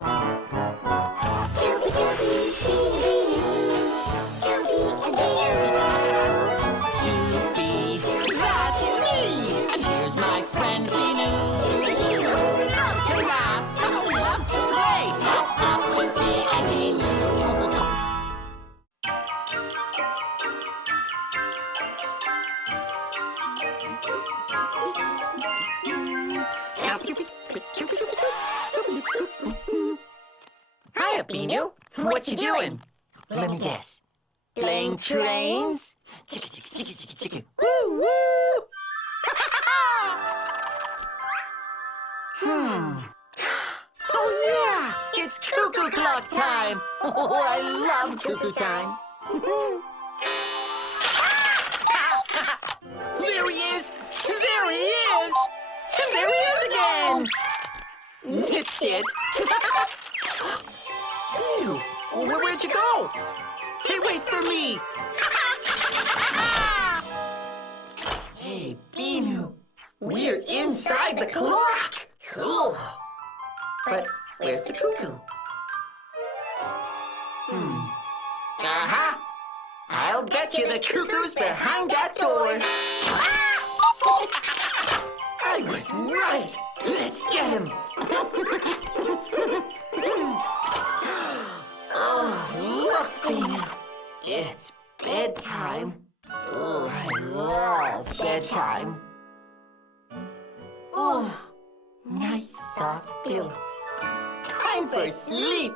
Toopy, Toopy, Toopy and Binoo. Toopy, that's me! And here's my friend Binoo. Love to laugh, love to play. That's us, Toopy and Binoo. Hiya, Binoo. What you doing? Let me guess. Playing trains? Chicka, chicka, chicka, chicka, chicka. Woo, woo! Oh, yeah! It's cuckoo clock time! Oh, I love cuckoo time. There he is! There he is! And there he is again! Missed it. Ew. Where'd you go? Hey, wait for me! Hey, Binoo, we're inside the clock! Cool! But where's the cuckoo? Aha! I'll bet you the cuckoo's behind that door! I was right! Let's get him! Oh, look, Binoo! It's bedtime. Oh, I love bedtime. Oh, nice soft pillows. Time for sleep.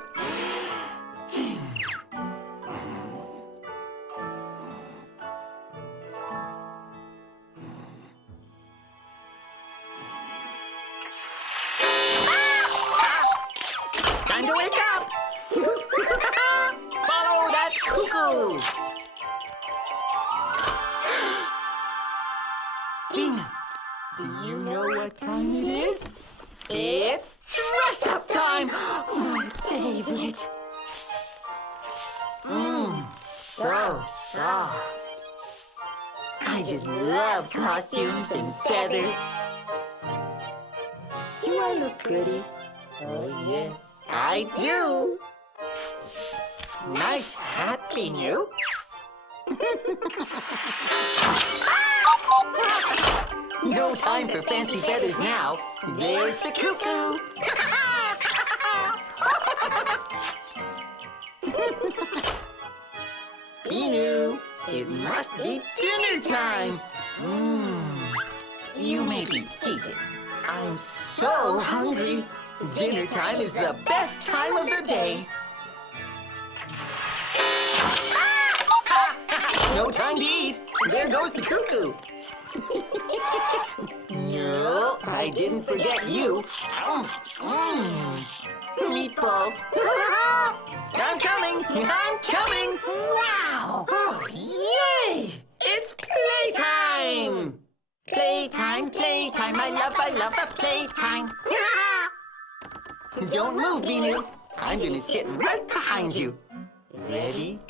Time to wake up. Follow that cuckoo. Binoo, do you know what time it is? It's dress-up time! My favorite. So soft. I just love costumes and feathers. Do I look pretty? Oh, yes, I do. Nice hat, Binoo. No time for fancy feathers now. There's the cuckoo. Binoo, it must be dinner time. You may be seated. I'm so hungry. Dinner time is the best time of the day. No time to eat. There goes the cuckoo. No, I didn't forget you. Meatballs. I'm coming. I'm coming. Wow. Oh, yay. It's playtime. Playtime, playtime. I love the playtime. Don't move, Binoo. I'm going to sit right behind you. Ready?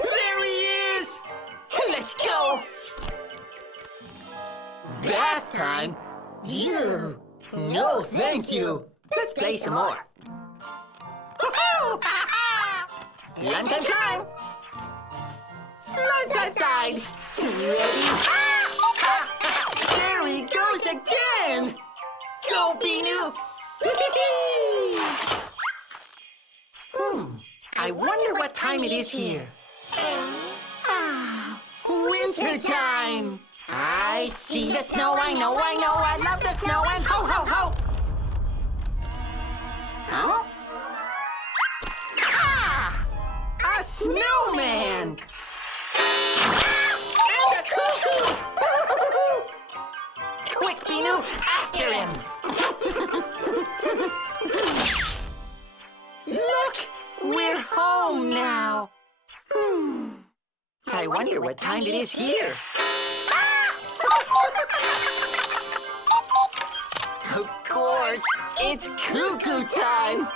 There he is! Let's go! Bath time? You? No, thank you. Let's play some more. Lunch time! Slide, slide, slide. Ready? There he goes again! Go, Binoo! I wonder what time it is here. Winter time! I see the snow, I know, I love the snow, and ho, ho, ho! Huh? Ah! A snowman! And a cuckoo! Quick, Binoo, after him! Look! We're home now! I wonder what time it is here. Of course, it's cuckoo time!